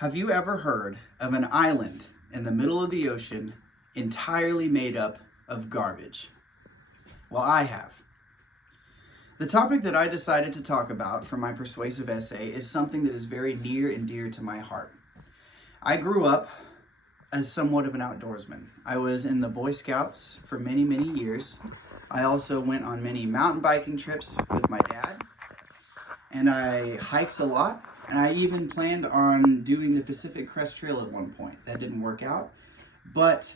Have you ever heard of an island in the middle of the ocean entirely made up of garbage? Well, I have. The topic that I decided to talk about for my persuasive essay is something that is very near and dear to my heart. I grew up as somewhat of an outdoorsman. I was in the Boy Scouts for many, many years. I also went on many mountain biking trips with my dad, and I hiked a lot. And I even planned on doing the Pacific Crest Trail at one point. That didn't work out. But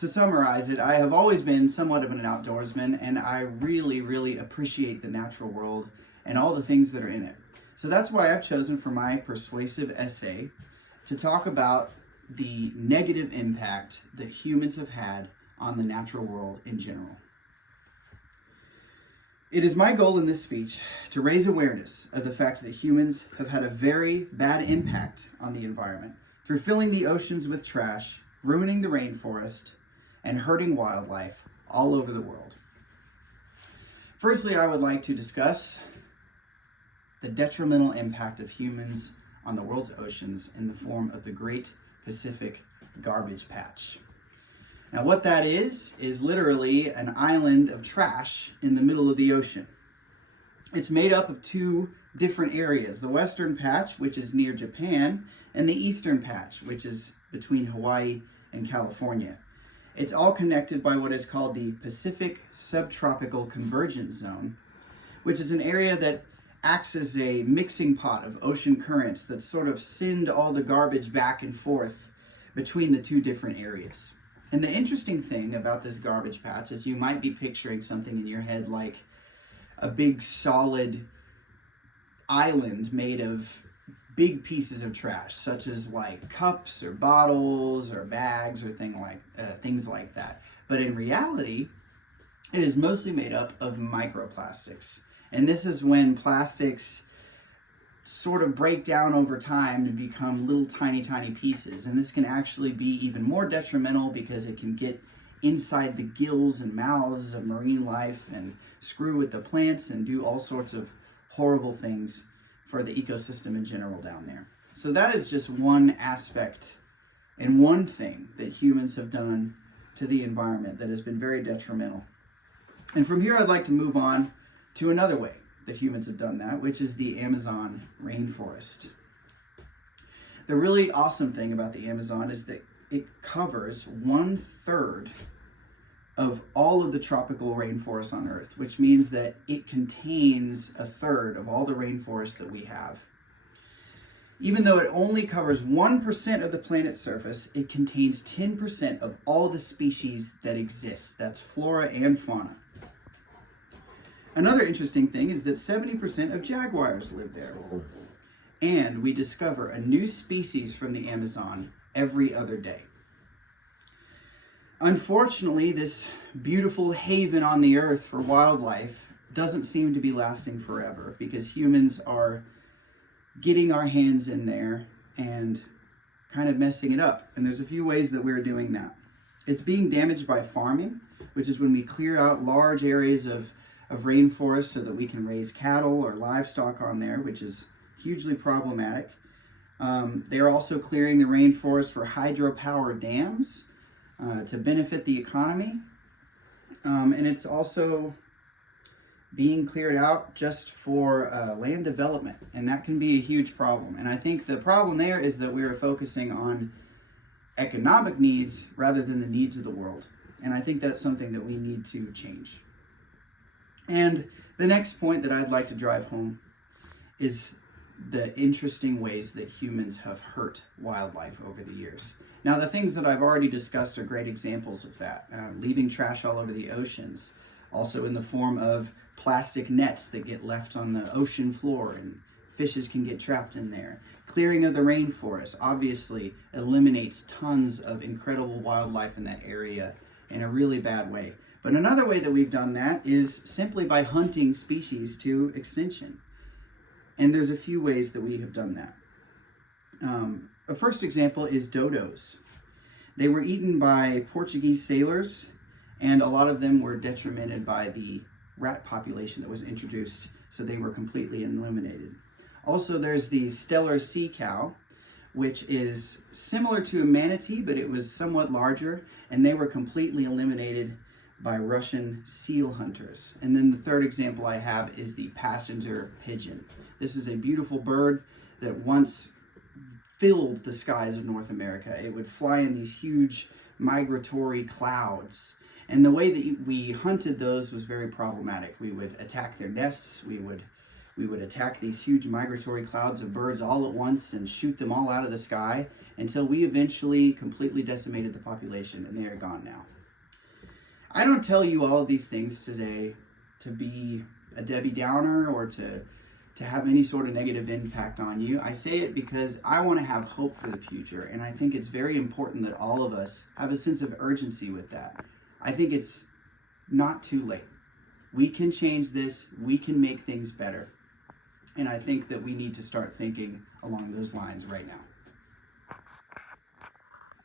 to summarize it, I have always been somewhat of an outdoorsman, and I really, really appreciate the natural world and all the things that are in it. So that's why I've chosen for my persuasive essay to talk about the negative impact that humans have had on the natural world in general. It is my goal in this speech to raise awareness of the fact that humans have had a very bad impact on the environment through filling the oceans with trash, ruining the rainforest, and hurting wildlife all over the world. Firstly, I would like to discuss the detrimental impact of humans on the world's oceans in the form of the Great Pacific Garbage Patch. Now, what that is literally an island of trash in the middle of the ocean. It's made up of two different areas, the Western Patch, which is near Japan, and the Eastern Patch, which is between Hawaii and California. It's all connected by what is called the Pacific Subtropical Convergence Zone, which is an area that acts as a mixing pot of ocean currents that sort of send all the garbage back and forth between the two different areas. And the interesting thing about this garbage patch is you might be picturing something in your head like a big solid island made of big pieces of trash, such as like cups or bottles or bags or things like that. But in reality, it is mostly made up of microplastics. And this is when plastics sort of break down over time and become little tiny pieces. And this can actually be even more detrimental because it can get inside the gills and mouths of marine life and screw with the plants and do all sorts of horrible things for the ecosystem in general down there. So that is just one aspect and one thing that humans have done to the environment that has been very detrimental. And from here, I'd like to move on to another way that humans have done that, which is the Amazon rainforest. The really awesome thing about the Amazon is that it covers 1/3 of all of the tropical rainforests on Earth, which means that it contains 1/3 of all the rainforests that we have. Even though it only covers 1% of the planet's surface, it contains 10% of all the species that exist. That's flora and fauna. Another interesting thing is that 70% of jaguars live there. And we discover a new species from the Amazon every other day. Unfortunately, this beautiful haven on the earth for wildlife doesn't seem to be lasting forever because humans are getting our hands in there and kind of messing it up. And there's a few ways that we're doing that. It's being damaged by farming, which is when we clear out large areas of rainforest so that we can raise cattle or livestock on there, which is hugely problematic. They are also clearing the rainforest for hydropower dams to benefit the economy. And it's also being cleared out just for land development, and that can be a huge problem. And I think the problem there is that we are focusing on economic needs rather than the needs of the world. And I think that's something that we need to change. And the next point that I'd like to drive home is the interesting ways that humans have hurt wildlife over the years. Now, the things that I've already discussed are great examples of that. Leaving trash all over the oceans, also in the form of plastic nets that get left on the ocean floor and fishes can get trapped in there. Clearing of the rainforest obviously eliminates tons of incredible wildlife in that area in a really bad way. But another way that we've done that is simply by hunting species to extinction. And there's a few ways that we have done that. A first example is dodos. They were eaten by Portuguese sailors, and a lot of them were detrimented by the rat population that was introduced, so they were completely eliminated. Also, there's the Steller sea cow, which is similar to a manatee, but it was somewhat larger, and they were completely eliminated by Russian seal hunters. And then the third example I have is the passenger pigeon. This is a beautiful bird that once filled the skies of North America. It would fly in these huge migratory clouds. And the way that we hunted those was very problematic. We would attack their nests. We would attack these huge migratory clouds of birds all at once and shoot them all out of the sky until we eventually completely decimated the population, and they are gone now. I don't tell you all of these things today to be a Debbie Downer or to have any sort of negative impact on you. I say it because I want to have hope for the future, and I think it's very important that all of us have a sense of urgency with that. I think it's not too late. We can change this. We can make things better. And I think that we need to start thinking along those lines right now.